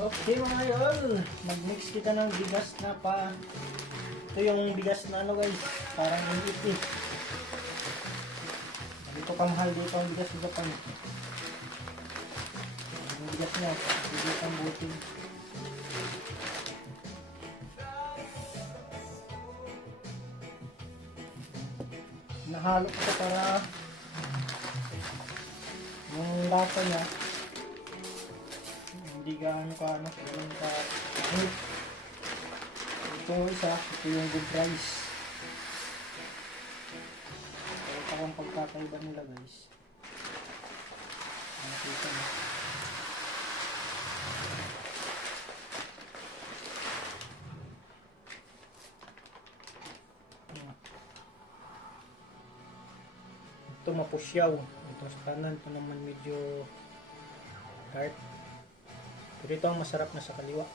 Okay mga yun, mag-mix kita ng bigas na pa. Ito yung bigas na ano guys, parang init eh. Dito kamahal dito ang bigas sa Japan. Yung bigas niya, dito ang butin. Nahalo ko ito para yung lasa niya hindi gaano ka ano, ganun ka hit. Ito isa, ito yung good rice. Ito ang pagkakaiba nila guys. Nakita mo. Ito mapusyaw. Ito sa kanan, ito naman medyo dark. Pero ito ang masarap na sa kaliwa.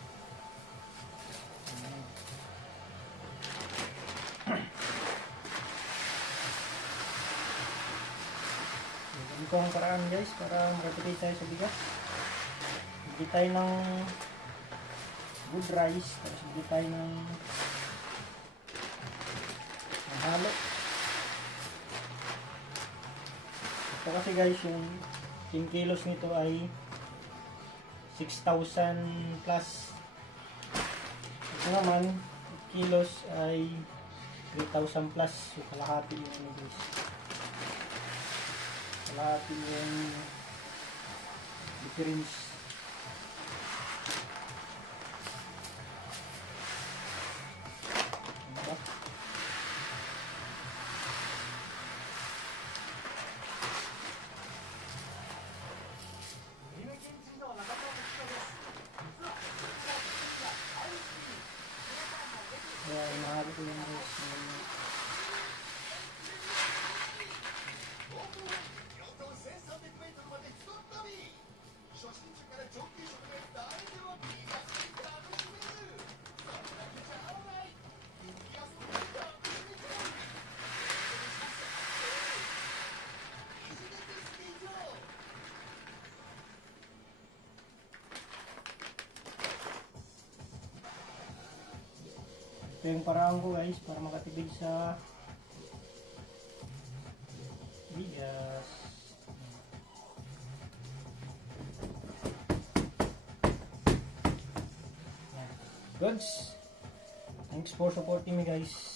Ganito ang paraan guys para makatipid tayo sa bigas. Hindi tayo ng good rice, tapos hindi tayo ng halo. Ito kasi guys yung 10 kilos nito ay 6,000 plus. Ito naman kilos ay 3,000 plus. So kalahati yung ano guys, kalahati yung difference. Diba? Kaya mahalo ko yung rice na yun. Ito yung paraan ko guys para makatipid sa bigas. Goods. Thanks for supporting me guys.